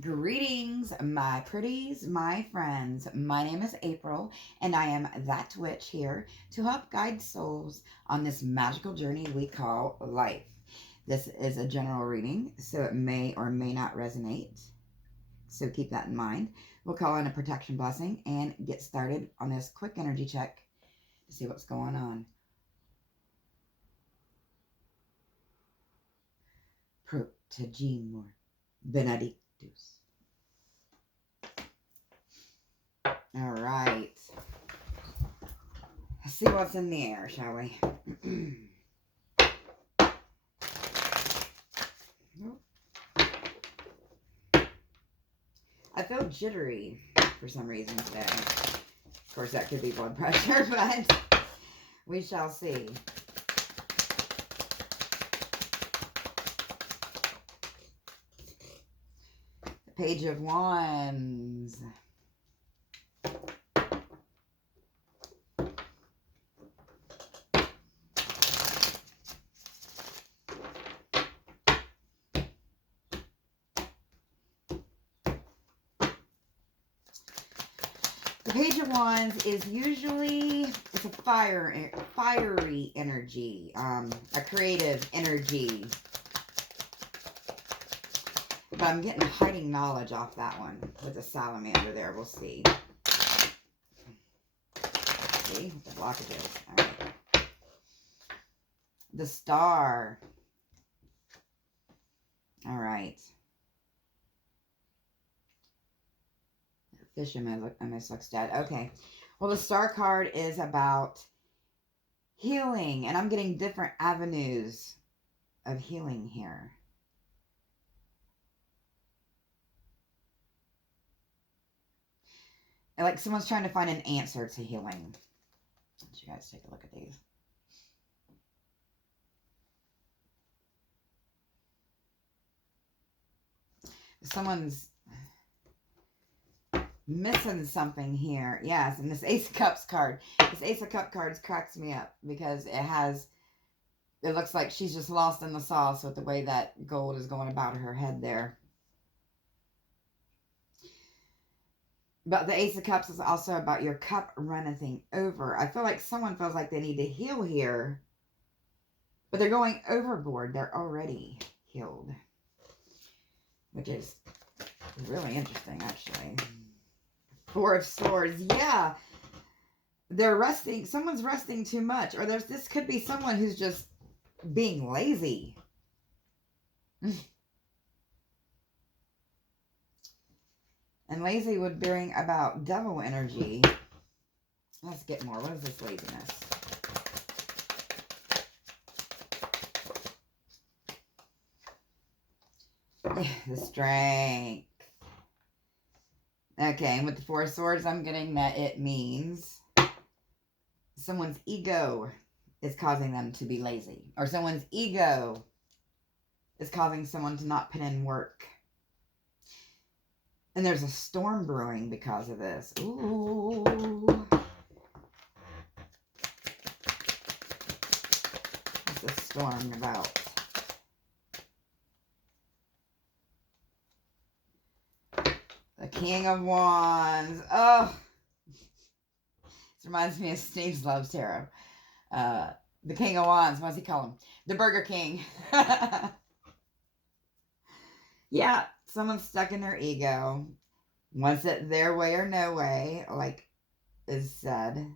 Greetings, my pretties, my friends. My name is April, and I am that witch here to help guide souls on this magical journey we call life. This is a general reading, so it may or may not resonate. So keep that in mind. We'll call in a protection blessing and get started on this quick energy check to see what's going on. Protegimur Benedictus. All right. Let's see what's in the air, shall we? I feel jittery for some reason today. Of course, that could be blood pressure, but we shall see. The Page of Wands. The Page of Wands is usually, it's a fiery energy, a creative energy. But I'm getting hiding knowledge off that one with the salamander there. We'll see. See what the blockage is. All right. The Star. All right. Fisherman almost looks dead. Okay. Well, the Star card is about healing, and I'm getting different avenues of healing here. Like someone's trying to find an answer to healing. Let you guys take a look at these. Someone's missing something here. Yes, and this Ace of Cups card. This Ace of Cups card cracks me up because it looks like she's just lost in the sauce with the way that gold is going about her head there. But the Ace of Cups is also about your cup running over. I feel like someone feels like they need to heal here, but they're going overboard. They're already healed, which is really interesting, actually. Four of Swords. Yeah. They're resting. Someone's resting too much. Or this could be someone who's just being lazy. And lazy would bring about devil energy. Let's get more. What is this laziness? The Strength. Okay, and with the Four of Swords, I'm getting that it means someone's ego is causing them to be lazy. Or someone's ego is causing someone to not put in work. And there's a storm brewing because of this. Ooh. What's the storm about? The King of Wands. Oh. This reminds me of Steve's Loves Tarot. The King of Wands. What's he call him? The Burger King. Yeah. Someone's stuck in their ego. Wants it their way or no way, like is said.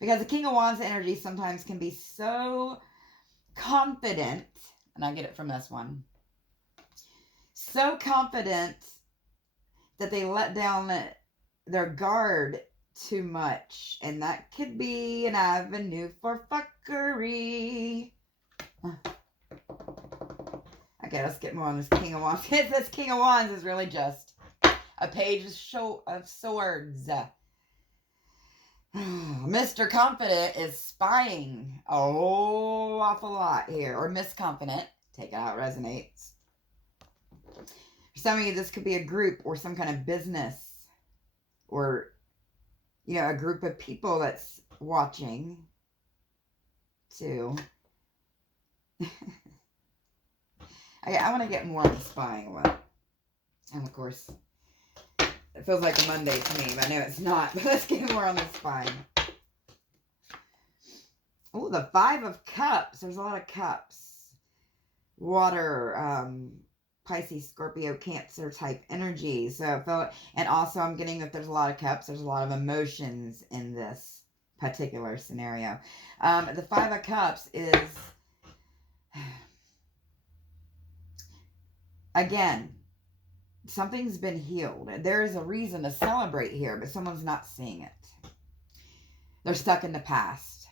Because the King of Wands energy sometimes can be so confident, and I get it from this one. So confident that they let down their guard too much. And that could be an avenue for fuckery. Okay, let's get more on this King of Wands. This King of Wands is really just a page of swords. Mr. Confident is spying a whole awful lot here. Or misconfident. Take it how it resonates. For some of you, this could be a group or some kind of business. Or, you know, a group of people that's watching. Too. I want to get more on the spying one. And of course, it feels like a Monday to me, but I know it's not. But let's get more on the spine. Oh, the 5 of Cups. There's a lot of cups. Water, Pisces, Scorpio, Cancer type energy. So I feel, and also I'm getting that there's a lot of cups. There's a lot of emotions in this particular scenario. The 5 of Cups is, again, something's been healed. There is a reason to celebrate here, but someone's not seeing it. They're stuck in the past,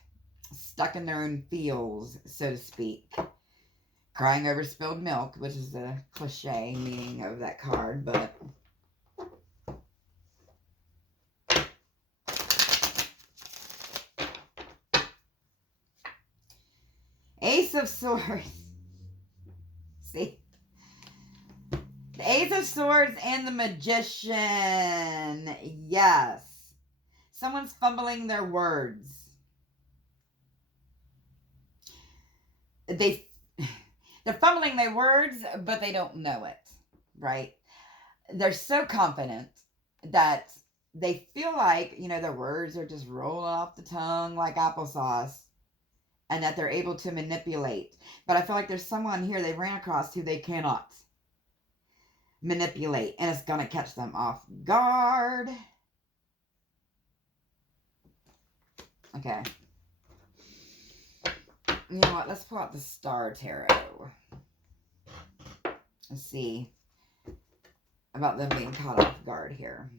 stuck in their own feels, so to speak. Crying over spilled milk, which is the cliche meaning of that card, but Ace of Swords. See? The Ace of Swords and the Magician. Yes. Someone's fumbling their words. They're fumbling their words, but they don't know it, right? They're so confident that they feel like, you know, their words are just rolling off the tongue like applesauce, and that they're able to manipulate. But I feel like there's someone here they ran across who they cannot manipulate, and it's going to catch them off guard. Okay. You know what? Let's pull out the Star Tarot. Let's see about them being caught off guard here.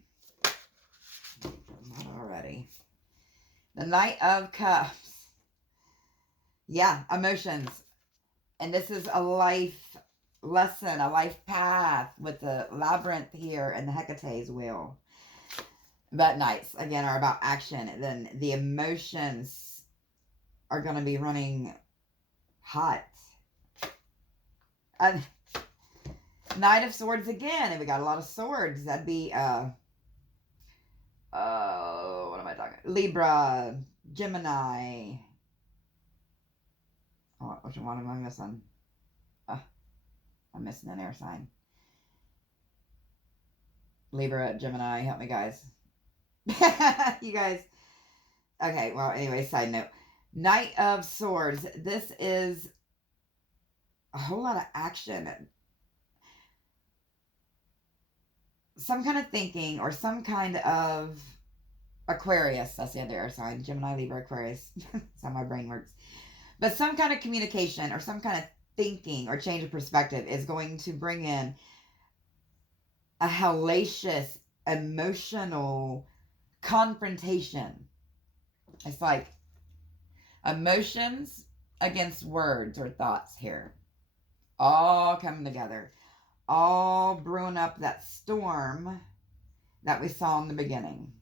Not already. The Knight of Cups. Yeah, emotions. And this is a life lesson, a life path with the Labyrinth here and the Hecate's wheel. But Knights, again, are about action. Then the emotions are going to be running hot. Knight of Swords again. And we got a lot of swords. That'd be, what am I talking? Libra, Gemini. Oh, which one am I missing? I'm missing an air sign. Libra, Gemini, help me, guys. You guys. Okay, well, anyway, side note. Knight of Swords. This is a whole lot of action. Some kind of thinking or some kind of Aquarius. That's the other air sign. Gemini, Libra, Aquarius. That's how my brain works. But some kind of communication or some kind of thinking or change of perspective is going to bring in a hellacious, emotional confrontation. It's like emotions against words or thoughts here. All coming together. All brewing up that storm that we saw in the beginning.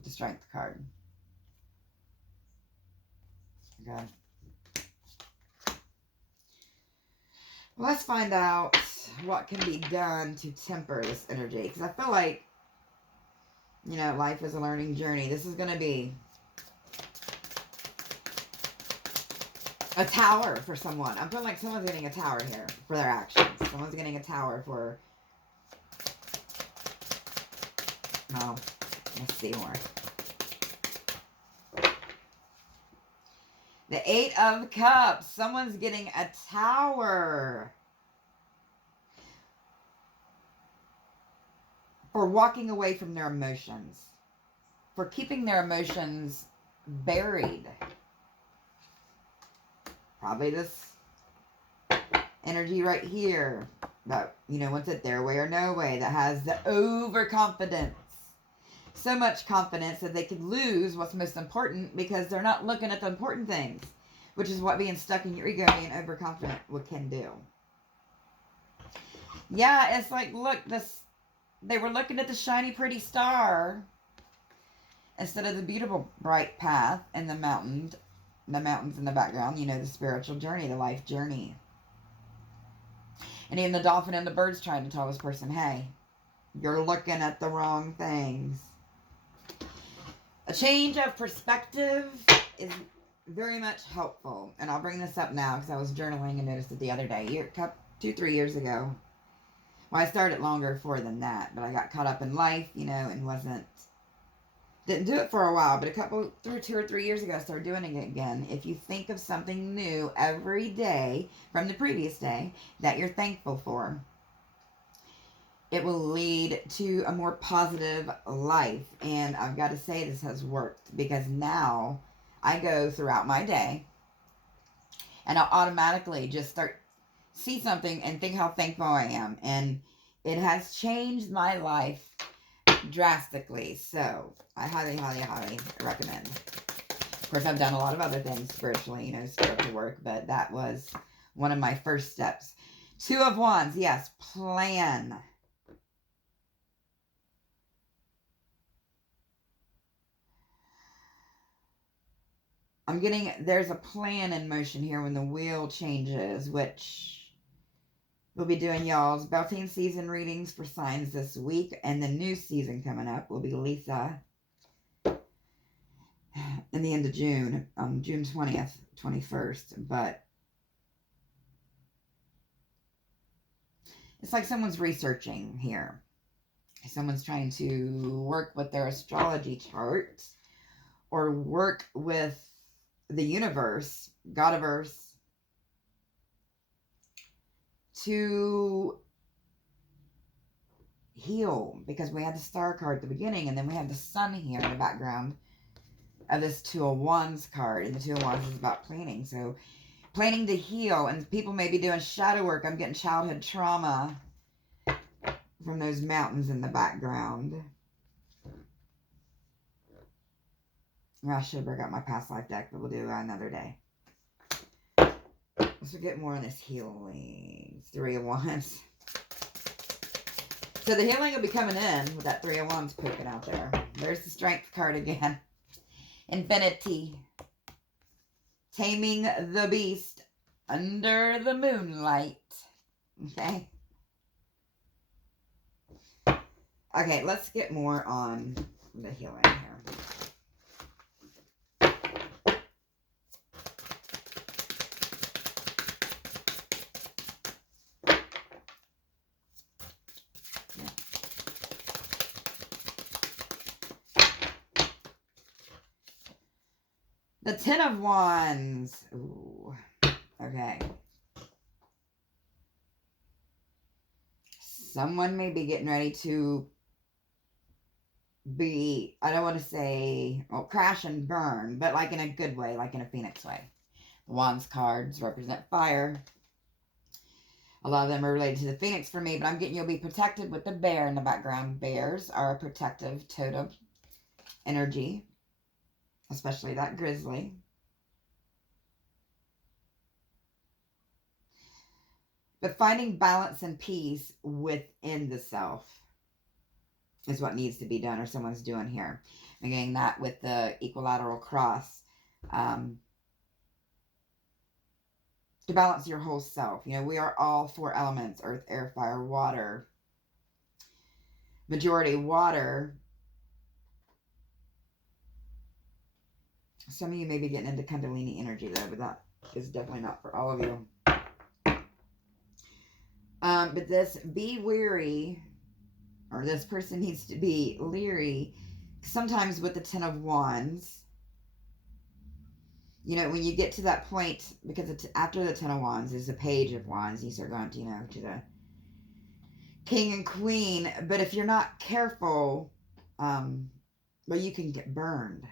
The Strength card. Okay. Well, let's find out what can be done to temper this energy. Because I feel like, you know, life is a learning journey. This is going to be a tower for someone. I'm feeling like someone's getting a tower here for their actions. Someone's getting a tower for... No. Let's see more. The 8 of Cups. Someone's getting a tower for walking away from their emotions. For keeping their emotions buried. Probably this energy right here. That, you know, wants it their way or no way. That has the overconfidence. So much confidence that they could lose what's most important because they're not looking at the important things, which is what being stuck in your ego and being overconfident can do. Yeah, it's like, look, they were looking at the shiny, pretty star instead of the beautiful, bright path and the mountains in the background, you know, the spiritual journey, the life journey. And even the dolphin and the birds trying to tell this person, hey, you're looking at the wrong things. A change of perspective is very much helpful. And I'll bring this up now because I was journaling and noticed it the other day, 2-3 years ago. Well, I started longer before than that, but I got caught up in life, you know, and didn't do it for a while, but 2 or 3 years ago, I started doing it again. If you think of something new every day from the previous day that you're thankful for, it will lead to a more positive life. And I've got to say this has worked, because now I go throughout my day and I'll automatically just see something and think how thankful I am. And it has changed my life drastically. So I highly, highly, highly recommend. Of course, I've done a lot of other things spiritually, you know, spiritual work, but that was one of my first steps. 2 of Wands, yes, plan. I'm getting, there's a plan in motion here when the wheel changes, which we'll be doing y'all's Beltane season readings for signs this week. And the new season coming up will be Lisa in the end of June, June 20th, 21st. But it's like someone's researching here. Someone's trying to work with their astrology chart or work with the universe, Godiverse, to heal, because we had the star card at the beginning, and then we have the sun here in the background of this 2 of Wands card, and the 2 of Wands is about planning. So planning to heal, and people may be doing shadow work. I'm getting childhood trauma from those mountains in the background. I should have brought out my past life deck, but we'll do that another day. Let's get more on this healing. 3 of Wands. So the healing will be coming in with that 3 of Wands poking out there. There's the Strength card again. Infinity. Taming the beast under the moonlight. Okay. Okay, let's get more on the healing here. The 10 of Wands. Ooh. Okay. Someone may be getting ready to be, I don't want to say, well, crash and burn, but like in a good way, like in a Phoenix way. The Wands cards represent fire. A lot of them are related to the Phoenix for me, but I'm getting you'll be protected with the bear in the background. Bears are a protective totem energy, especially that grizzly. But finding balance and peace within the self is what needs to be done, or someone's doing here. I'm getting that with the equilateral cross. To balance your whole self. You know, we are all 4 elements: earth, air, fire, water. Majority water. Some of you may be getting into Kundalini energy though, but that is definitely not for all of you. But this, be weary, or this person needs to be leery, sometimes with the 10 of Wands. You know, when you get to that point, because after the 10 of Wands is the Page of Wands, you start going to, you know, to the King and Queen. But if you're not careful, well, you can get burned.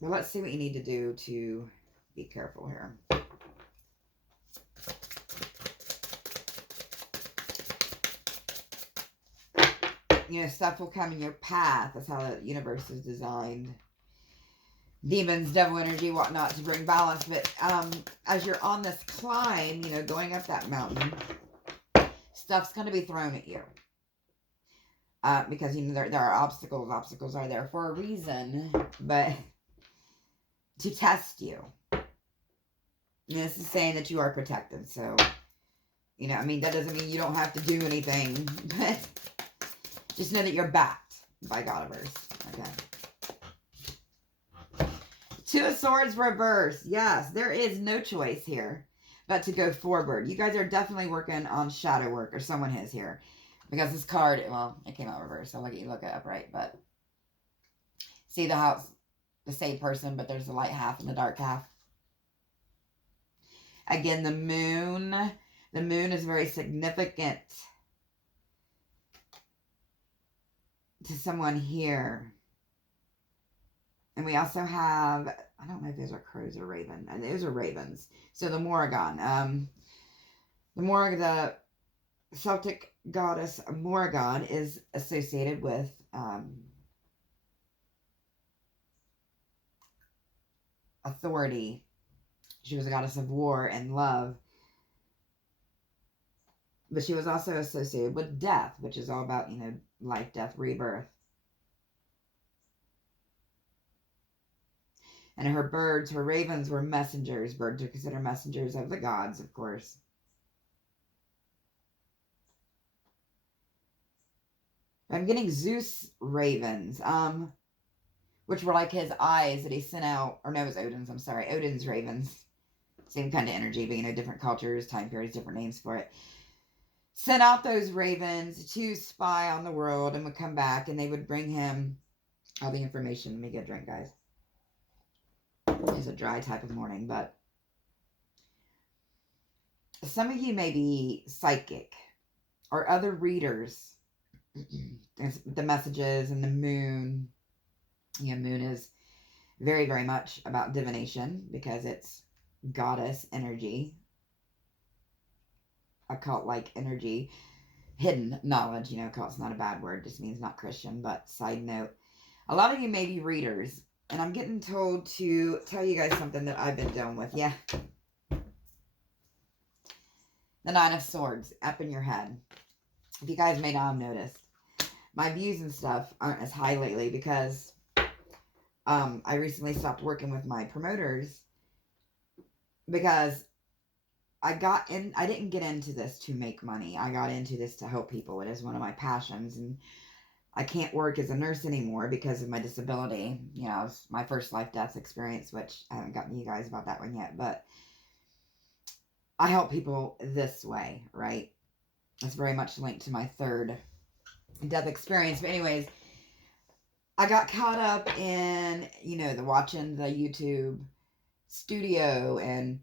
Well, let's see what you need to do to be careful here. You know, stuff will come in your path. That's how the universe is designed. Demons, devil energy, whatnot, to bring balance. But as you're on this climb, you know, going up that mountain, stuff's going to be thrown at you. Because, you know, there are obstacles. Obstacles are there for a reason, but to test you. And this is saying that you are protected. So, you know, I mean, that doesn't mean you don't have to do anything, but just know that you're backed by Godiverse. Okay. Two of Swords reverse. Yes, there is no choice here but to go forward. You guys are definitely working on shadow work, or someone is here. Because this card, well, it came out reverse. I'll let you look it upright. But see the house, the same person, but there's the light half and the dark half. Again, the moon. The moon is very significant to someone here. And we also have, I don't know if those are crows or ravens. And those are ravens. So the Morrigan. The Celtic goddess Morrigan is associated with authority. She was a goddess of war and love. But she was also associated with death, which is all about, you know, life, death, rebirth. And her birds, her ravens were messengers. Birds are considered messengers of the gods, of course. I'm getting Zeus ravens, which were like his eyes that he sent out, or no, it was Odin's, I'm sorry, Odin's ravens. Same kind of energy, but, you know, different cultures, time periods, different names for it. Sent out those ravens to spy on the world and would come back, and they would bring him all the information. Let me get a drink, guys. It's a dry type of morning, but some of you may be psychic or other readers. The messages and the moon. You know, moon is very, very much about divination because it's goddess energy, occult-like energy, hidden knowledge. You know, occult's not a bad word, just means not Christian. But side note, a lot of you may be readers, and I'm getting told to tell you guys something that I've been dealing with. Yeah. The Nine of Swords up in your head. If you guys may not have noticed, my views and stuff aren't as high lately because I recently stopped working with my promoters because I didn't get into this to make money. I got into this to help people. It is one of my passions, and I can't work as a nurse anymore because of my disability. You know, it's my first life-death experience, which I haven't gotten to you guys about that one yet, but I help people this way, right? It's very much linked to my third death experience. But anyways, I got caught up in, you know, watching the YouTube studio and,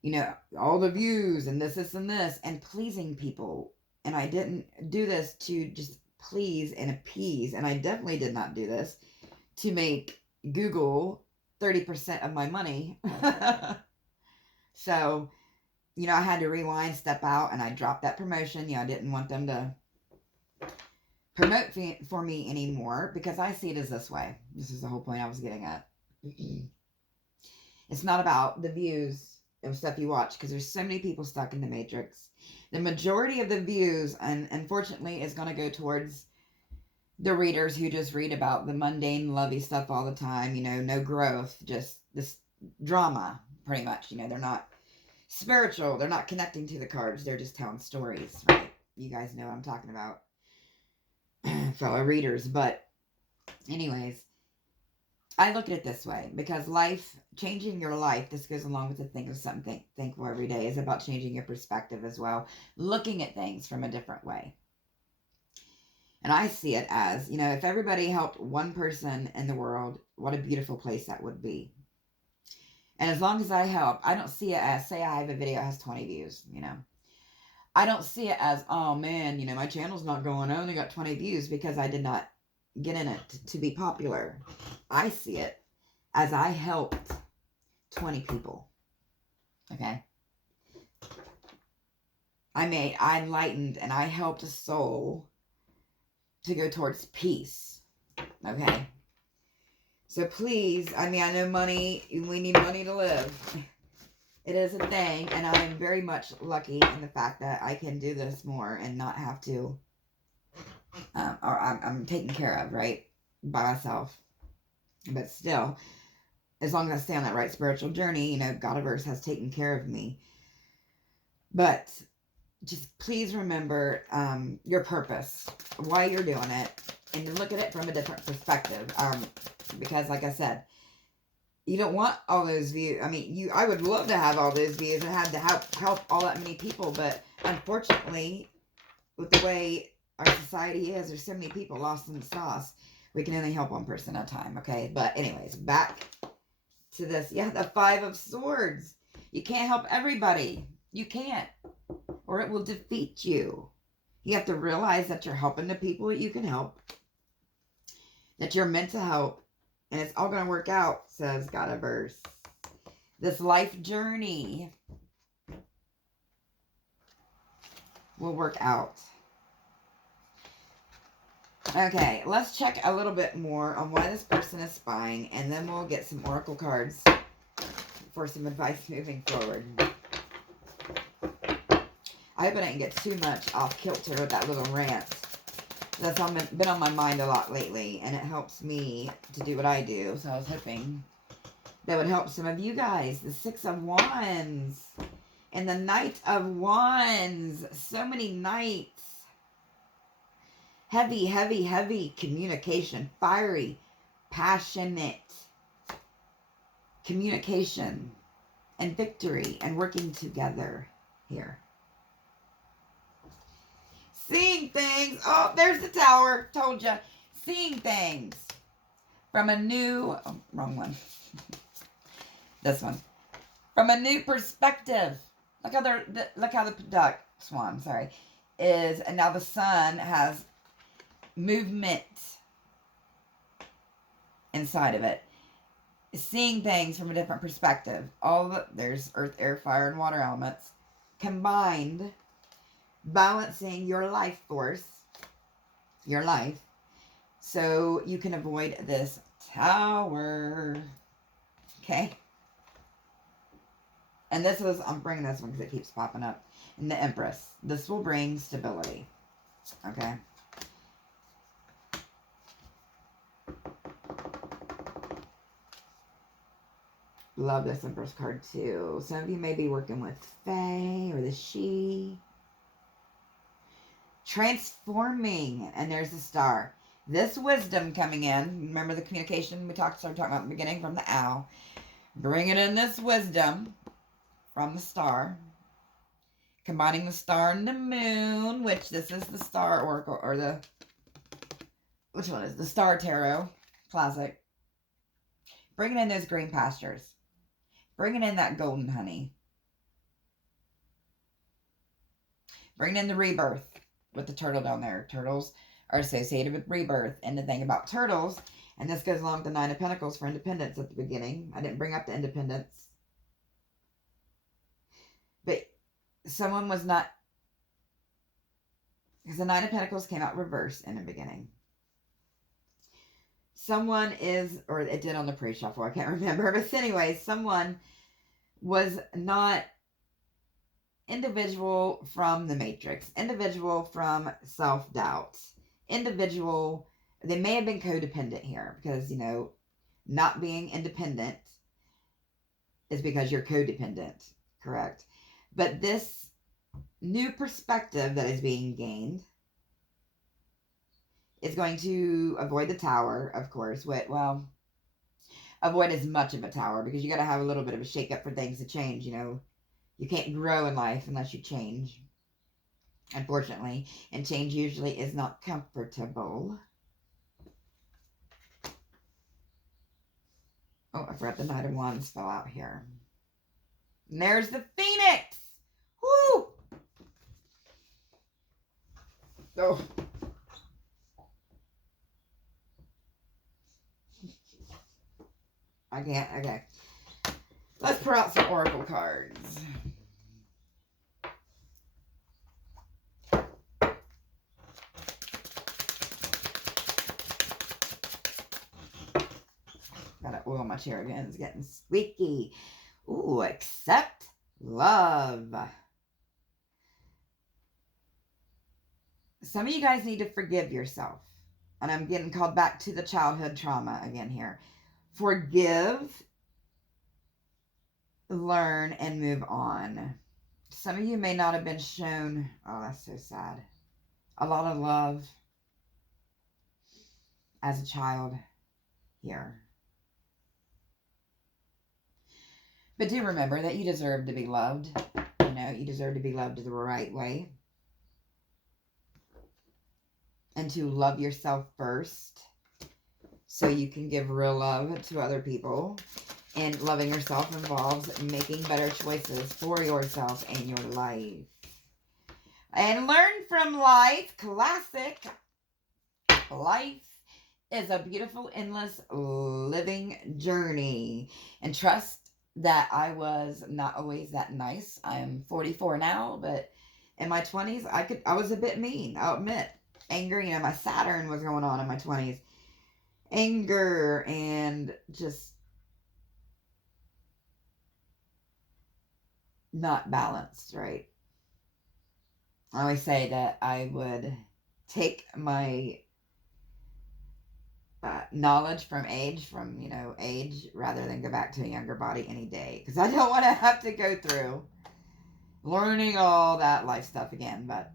you know, all the views and this and this and pleasing people. And I didn't do this to just please and appease. And I definitely did not do this to make Google 30% of my money. So, you know, I had to rewind, step out, and I dropped that promotion. You know, I didn't want them to promote for me anymore because I see it as this way. This is the whole point I was getting at. It's not about the views of stuff you watch because there's so many people stuck in the matrix. The majority of the views, and unfortunately, is going to go towards the readers who just read about the mundane, lovey stuff all the time. You know, no growth, just this drama, pretty much. You know, they're not spiritual. They're not connecting to the cards. They're just telling stories, right? You guys know what I'm talking about, fellow readers. But anyways, I look at it this way because life, changing your life, this goes along with the think of something thankful every day, is about changing your perspective as well, looking at things from a different way. And I see it as, you know, if everybody helped one person in the world, what a beautiful place that would be. And as long as I help, I don't see it as, say I have a video that has 20 views, you know. I don't see it as, oh man, you know, my channel's not going, I only got 20 views because I did not get in it to be popular. I see it as I helped 20 people. Okay? I enlightened and I helped a soul to go towards peace. Okay? So please, I mean, I know money, we need money to live. It is a thing, and I am very much lucky in the fact that I can do this more and not have to, or I'm taken care of, right, by myself. But still, as long as I stay on that right spiritual journey, you know, Godiverse has taken care of me. But just please remember your purpose, why you're doing it, and look at it from a different perspective. Because, like I said, You don't want all those views. I mean, I would love to have all those views and have to help all that many people, but unfortunately, with the way our society is, there's so many people lost in the sauce. We can only help one person at a time, okay? But anyways, back to this. Yeah, the Five of Swords. You can't help everybody. You can't, or it will defeat you. You have to realize that you're helping the people that you can help, that you're meant to help, and it's all going to work out, says Godiverse. This life journey will work out. Okay, let's check a little bit more on why this person is spying, and then we'll get some oracle cards for some advice moving forward. I hope I didn't get too much off kilter with that little rant. That's been on my mind a lot lately, and it helps me to do what I do. So I was hoping that would help some of you guys. The Six of Wands and the Knight of Wands. So many knights. Heavy, heavy, heavy communication. Fiery, passionate communication and victory and working together here. Seeing things. Oh, there's the Tower. Told you. Seeing things from a new... Oh, wrong one. This one. From a new perspective. Look how the duck, swan, sorry, is... And now the sun has movement inside of it. Seeing things from a different perspective. There's earth, air, fire, and water elements combined, balancing your life force, your life, so you can avoid this tower. Okay? And this was, I'm bringing this one because it keeps popping up. And the Empress. This will bring stability. Okay? Love this Empress card too. Some of you may be working with Fae or the She. Transforming. And there's the Star. This wisdom coming in. Remember the communication we started talking about in the beginning from the Owl. Bringing in this wisdom from the Star. Combining the Star and the Moon, which this is the Star Oracle, or the... Which one is the Star Tarot Classic. Bringing in those green pastures. Bringing in that golden honey. Bringing in the rebirth with the turtle down there. Turtles are associated with rebirth. And the thing about turtles, and this goes along with the Nine of Pentacles for independence at the beginning. I didn't bring up the independence. But someone was not... Because the Nine of Pentacles came out reverse in the beginning. Someone is, or it did on the pre-shuffle, I can't remember. But anyway, someone was not individual from the Matrix. Individual from self-doubt. Individual, they may have been codependent here. Because, you know, not being independent is because you're codependent. Correct. But this new perspective that is being gained is going to avoid the tower, of course. Well, avoid as much of a tower because you got to have a little bit of a shake-up for things to change, you know. You can't grow in life unless you change, unfortunately. And change usually is not comfortable. Oh, I forgot the Knight of Wands fell out here. And there's the Phoenix! Woo! Oh. I can't. Okay. Let's pull out some oracle cards. Gotta oil my chair again. It's getting squeaky. Ooh, accept love. Some of you guys need to forgive yourself. And I'm getting called back to the childhood trauma again here. Forgive, learn, and move on. Some of you may not have been shown, oh, that's so sad, a lot of love as a child here. But do remember that you deserve to be loved. You deserve to be loved the right way. And to love yourself first so you can give real love to other people. And loving yourself involves making better choices for yourself and your life. And learn from life. Classic. Life is a beautiful, endless living journey. And trust that I was not always that nice. I'm 44 now, but in my 20s, I was a bit mean. I'll admit. Anger, my Saturn was going on in my 20s. Anger and just not balanced, right? I always say that I would take my knowledge from age, rather than go back to a younger body any day. Because I don't want to have to go through learning all that life stuff again. But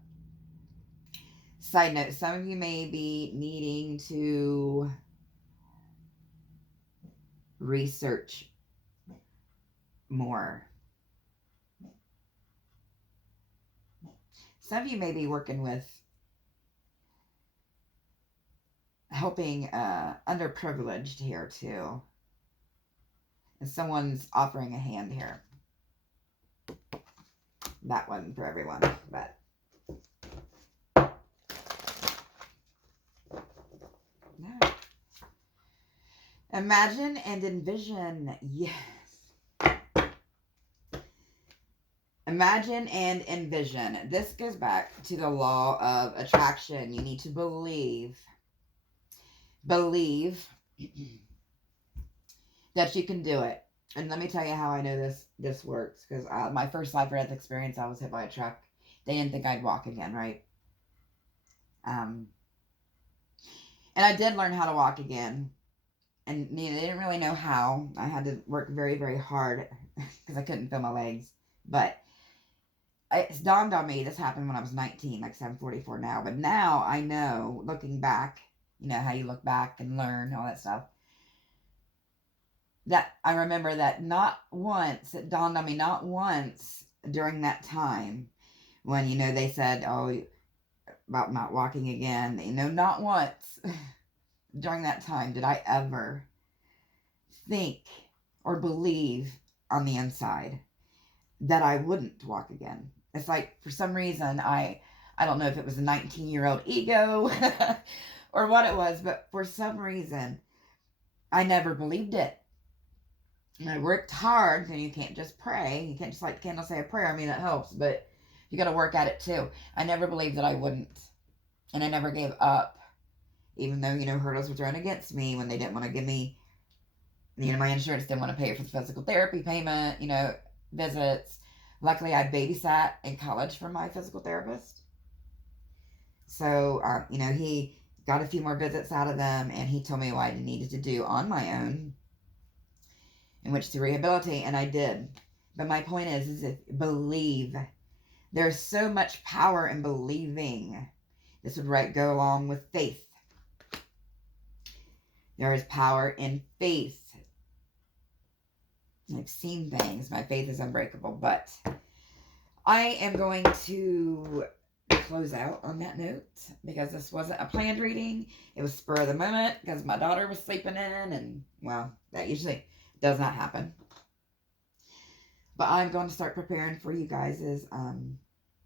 side note, some of you may be needing to research more. Some of you may be working with helping underprivileged here too. And someone's offering a hand here. That wasn't for everyone, but no. Imagine and envision. Yes. Imagine and envision. This goes back to the law of attraction. You need to believe that you can do it. And let me tell you how I know this works. Because my first life or death experience, I was hit by a truck. They didn't think I'd walk again, right? And I did learn how to walk again. And they didn't really know how. I had to work very, very hard because I couldn't feel my legs. But it's dawned on me, this happened when I was 19, like 744 now. But now I know, looking back, how you look back and learn, all that stuff. That I remember that not once, it dawned on me, not once during that time when, they said, about not walking again, not once during that time did I ever think or believe on the inside that I wouldn't walk again. It's like, for some reason, I don't know if it was a 19-year-old ego or what it was, but for some reason, I never believed it. And I worked hard, and you can't just pray. You can't just light the candle, say a prayer. I mean, that helps, but you got to work at it too. I never believed that I wouldn't. And I never gave up, even though, hurdles were thrown against me when they didn't want to give me, my insurance didn't want to pay for the physical therapy payment, visits. Luckily, I babysat in college for my physical therapist. So, he got a few more visits out of them, and he told me what I needed to do on my own in which to rehabilitate, and I did. But my point is if believe. There's so much power in believing. This would go along with faith. There is power in faith. I've seen things. My faith is unbreakable. But I am going to close out on that note because this wasn't a planned reading. It was spur of the moment because my daughter was sleeping in, and, well, that usually does not happen. But I'm going to start preparing for you guys'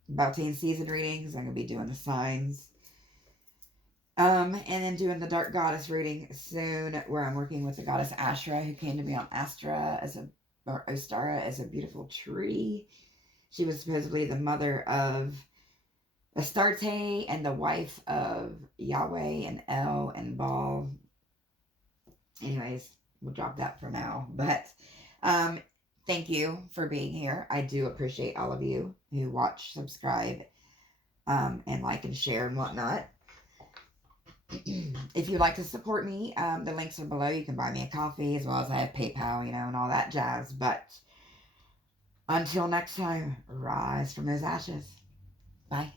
Beltane season readings. I'm going to be doing the signs. And then doing the Dark Goddess reading soon, where I'm working with the goddess Ashra, who came to me on Ostara as a beautiful tree. She was supposedly the mother of Astarte and the wife of Yahweh and El and Baal. Anyways, we'll drop that for now. But thank you for being here. I do appreciate all of you who watch, subscribe, and like and share and whatnot. If you'd like to support me, the links are below. You can buy me a coffee, as well as I have PayPal, and all that jazz. But until next time, rise from those ashes. Bye.